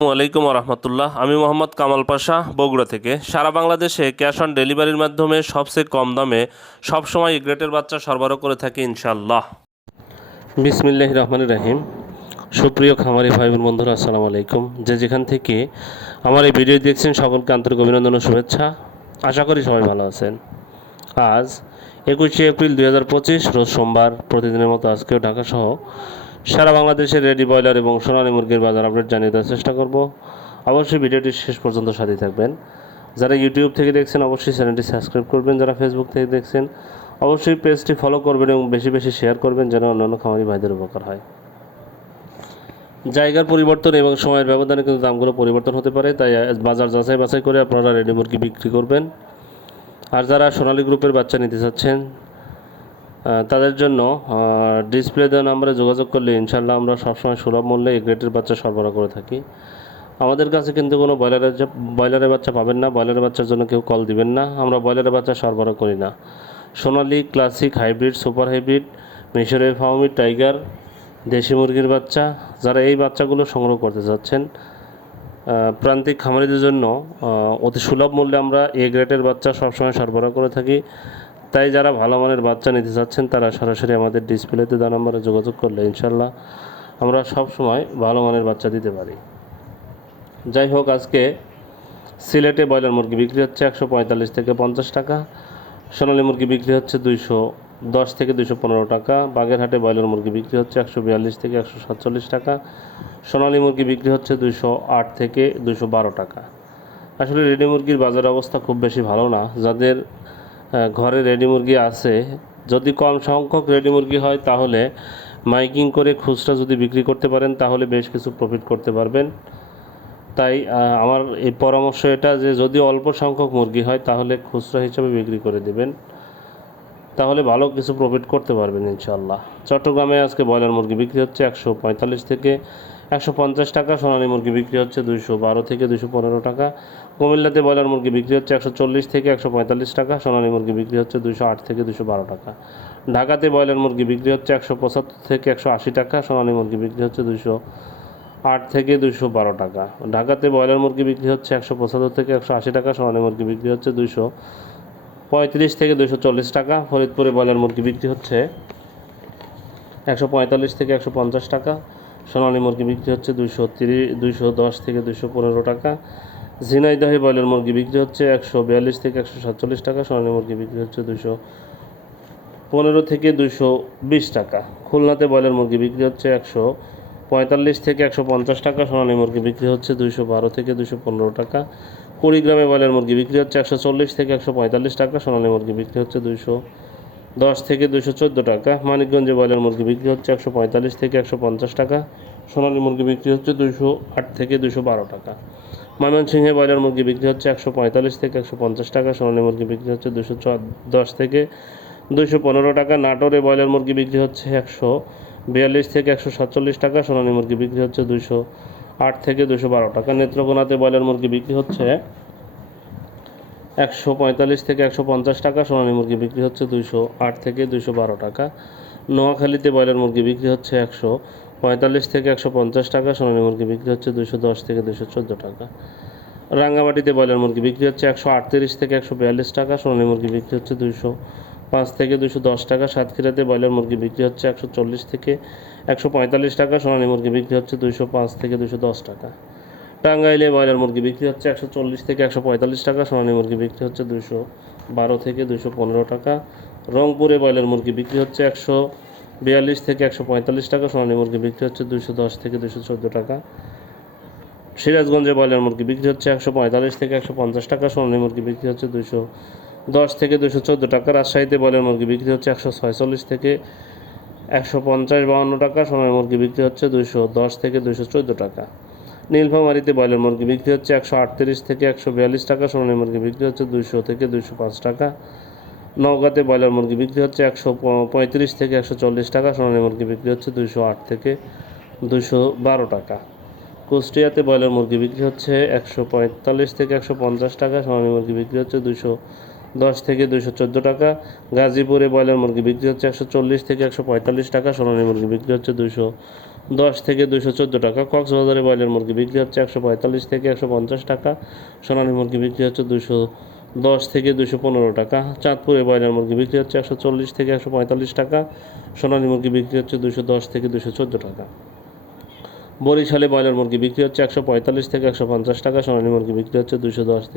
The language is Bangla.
আসসালামু আলাইকুম রহমতুল্লাহ। আমি মোহাম্মদ কামাল পাশা, বগুড়া থেকে। সারা বাংলাদেশে ক্যাশ অন ডেলিভারির মাধ্যমে সবচেয়ে কম দামে সবসময় এ গ্রেটের বাচ্চা সরবরাহ করে থাকি ইনশাল্লাহ। বিসমিল্লাহির রহমানির রহিম। সুপ্রিয় খামারি ভাই বোন বন্ধুরা, আসসালামু আলাইকুম। যে যেখান থেকে আমার এই ভিডিও দেখছেন সকলকে আন্তরিক অভিনন্দন ও শুভেচ্ছা। আশা করি সবাই ভালো আছেন। আজ 21শে এপ্রিল 2025 রোজ সোমবার। প্রতিদিনের মতো আজকেও ঢাকাসহ সারা বাংলাদেশের রেডি ব্রয়লার এবং সোনালী মুরগির বাজার আপডেট জানিয়ে দেওয়ার চেষ্টা করব। অবশ্যই ভিডিওটি শেষ পর্যন্ত সাথে থাকবেন। যারা ইউটিউব থেকে দেখছেন অবশ্যই চ্যানেলটি সাবস্ক্রাইব করবেন। যারা ফেসবুক থেকে দেখছেন অবশ্যই পেজটি ফলো করবেন এবং বেশি বেশি শেয়ার করবেন যেন অন্যান্য খামারি ভাইদের উপকার হয়। জায়গার পরিবর্তন এবং সময়ের ব্যবধানে কিন্তু দামগুলো পরিবর্তন হতে পারে, তাই বাজার যাচাই বাছাই করে আপনারা রেডি মুরগি বিক্রি করবেন। আর যারা সোনালী গ্রুপের বাচ্চা নিতে চাচ্ছেন তাদের জন্য ডিসপ্লে দেওয়া নাম্বারে যোগাযোগ করলে ইনশাল্লাহ আমরা সবসময় সুলভ মূল্যে এই গ্রেটের বাচ্চা সরবরাহ করে থাকি। আমাদের কাছে কিন্তু কোনো ব্রয়লারের বাচ্চা পাবেন না। ব্রয়লারের বাচ্চার জন্য কেউ কল দিবেন না। আমরা ব্রয়লারের বাচ্চা সরবরাহ করি না। সোনালী, ক্লাসিক, হাইব্রিড, সুপার হাইব্রিড, মিশরের ফার্মি, টাইগার, দেশি মুরগির বাচ্চা, যারা এই বাচ্চাগুলো সংগ্রহ করতে চাচ্ছেন প্রান্তিক খামারিদের জন্য অতি সুলভ মূল্যে আমরা এ গ্রেটের বাচ্চা সবসময় সরবরাহ করে থাকি। তাই যারা ভালো মানের বাচ্চা নিতে চাচ্ছেন তারা সরাসরি আমাদের ডিসপ্লেতে দেওয়া নাম্বারে যোগাযোগ করলে ইনশাল্লাহ আমরা সবসময় ভালো মানের বাচ্চা দিতে পারি। যাই হোক, আজকে সিলেটে ব্রয়লার মুরগি বিক্রি হচ্ছে 145 থেকে 50 টাকা। সোনালী মুরগি বিক্রি হচ্ছে 210 থেকে 215 টাকা। বাগেরহাটে ব্রয়লার মুরগি বিক্রি হচ্ছে 142 থেকে 147 টাকা। সোনালী মুরগি বিক্রি হচ্ছে 208 থেকে 212 টাকা। আসলে রেডি মুরগির বাজার অবস্থা খুব বেশি ভালো না। যাদের ঘরে রেডি মুরগি আছে, যদি কম সংখ্যক রেডি মুরগি হয় তাহলে মাইকিং করে খুচরা যদি বিক্রি করতে পারেন তাহলে বেশ কিছু প্রফিট করতে পারবেন। তাই আমার এই পরামর্শ এটা যে যদি অল্প সংখ্যক মুরগি হয় তাহলে খুচরা হিসাবে বিক্রি করে দেবেন, তাহলে ভালো কিছু প্রফিট করতে পারবেন ইনশাল্লাহ। চট্টগ্রামে আজকে ব্রয়লার মুরগি বিক্রি হচ্ছে 145 থেকে 150 টাকা। সোনালী মুরগি বিক্রি হচ্ছে 212 থেকে 215 টাকা। কুমিল্লাতে ব্রয়লার মুরগি বিক্রি হচ্ছে 140 থেকে 145 টাকা। সোনালী মুরগি বিক্রি হচ্ছে 208 থেকে 212 টাকা। ঢাকাতে ব্রয়লার মুরগি বিক্রি হচ্ছে 175 থেকে 180 টাকা। সোনালী মুরগি বিক্রি হচ্ছে 208 থেকে 212 টাকা। ঢাকাতে ব্রয়লার মুরগি বিক্রি হচ্ছে 175 থেকে 180 টাকা। সোনালী মুরগি বিক্রি হচ্ছে 235 থেকে 240 টাকা। ফরিদপুরে ব্রয়লার মুরগি বিক্রি হচ্ছে 145 থেকে 150 টাকা। সোনালী মুরগি বিক্রি হচ্ছে 210 থেকে 215 টাকা। ঝিনাইদহে ব্রয়লার মুরগি বিক্রি হচ্ছে 142 থেকে 147 টাকা। সোনালী মুরগি বিক্রি হচ্ছে 215 থেকে 220 টাকা। খুলনাতে ব্রয়লার মুরগি বিক্রি হচ্ছে 145 থেকে 150 টাকা। সোনালী মুরগি বিক্রি হচ্ছে 212 থেকে 215 টাকা। কুড়িগ্রামে ব্রয়লার মুরগি বিক্রি হচ্ছে 140 থেকে 145 টাকা। সোনালী মুরগি বিক্রি হচ্ছে 210 থেকে 214 টাকা। মানিকগঞ্জে ব্রয়লার মুরগি বিক্রি হচ্ছে 145 থেকে 150 টাকা। সোনালী মুরগি বিক্রি হচ্ছে 208 থেকে 212 টাকা। ময়মনসিংহে ব্রয়লার মুরগি বিক্রি হচ্ছে 145 থেকে 150 টাকা। সোনালী মুরগি বিক্রি হচ্ছে 210 থেকে 215 টাকা। নাটোরে ব্রয়লার মুরগি বিক্রি হচ্ছে 142 থেকে 147 টাকা। সোনালী মুরগি বিক্রি হচ্ছে 208 থেকে 212 টাকা। নেত্রকোনাতে ব্রয়লার মুরগি বিক্রি হচ্ছে 145 থেকে 150 টাকা। সোনালী মুরগি বিক্রি হচ্ছে 208 থেকে 212 টাকা। নোয়াখালীতে ব্রয়লার মুরগি বিক্রি হচ্ছে 145 থেকে 150 টাকা। সোনালী মুরগি বিক্রি হচ্ছে 210 থেকে 214 টাকা। রাঙ্গামাটিতে ব্রয়লার মুরগি বিক্রি হচ্ছে 138 থেকে 142 টাকা। সোনালী মুরগি বিক্রি হচ্ছে 205 থেকে 210 টাকা। সাতক্ষীরাতে ব্রয়লার মুরগি বিক্রি হচ্ছে 140 থেকে 145 টাকা। সোনালী মুরগি বিক্রি হচ্ছে 205 থেকে 210 টাকা। টাঙ্গাইলে ব্রয়লার মুরগি বিক্রি হচ্ছে 140 থেকে 145 টাকা। সোনালী মুরগি বিক্রি হচ্ছে 212 থেকে 215 টাকা। রংপুরে ব্রয়লার মুরগি বিক্রি হচ্ছে 142 থেকে 145 টাকা। সোনালী মুরগি বিক্রি হচ্ছে 210 থেকে 214 টাকা। সিরাজগঞ্জে ব্রয়লার মুরগি বিক্রি হচ্ছে 145 থেকে 150 টাকা। সোনালী মুরগি বিক্রি হচ্ছে 210 থেকে 214 টাকা। রাজশাহীতে ব্রয়লার মুরগি বিক্রি হচ্ছে 146 থেকে 150-52 টাকা। সোনালী মুরগি বিক্রি হচ্ছে 210 থেকে 214 টাকা। নীলফামারীতে ব্রয়লার মুরগি বিক্রি হচ্ছে 138 থেকে 142 টাকা। সোনালী মুরগি বিক্রি হচ্ছে 200 থেকে 205 টাকা। নওগাঁতে ব্রয়লার মুরগি বিক্রি হচ্ছে 135 থেকে 140 টাকা। সোনালী মুরগি বিক্রি হচ্ছে 208 থেকে 212 টাকা। কুষ্টিয়াতে ব্রয়লার মুরগি বিক্রি হচ্ছে 145 থেকে 150 টাকা। সোনালী মুরগি বিক্রি হচ্ছে 210 থেকে 214 টাকা। গাজীপুরে ব্রয়লার মুরগি বিক্রি হচ্ছে 140 থেকে 145 টাকা। সোনালী মুরগি বিক্রি হচ্ছে 10 থেকে 214 টাকা। কক্সবাজারে ব্রয়লার মুরগি বিক্রি হচ্ছে 145 থেকে 150 টাকা। সোনালী মুরগি বিক্রি হচ্ছে 210 থেকে 215 টাকা। চাঁদপুরে ব্রয়লার মুরগি বিক্রি হচ্ছে 140 থেকে 145 টাকা। সোনালী মুরগি বিক্রি হচ্ছে 210 থেকে 214 টাকা। বরিশালে ব্রয়লার মুরগি বিক্রি হচ্ছে 145 থেকে 150 টাকা। সোনালী মুরগি বিক্রি হচ্ছে 210 থেকে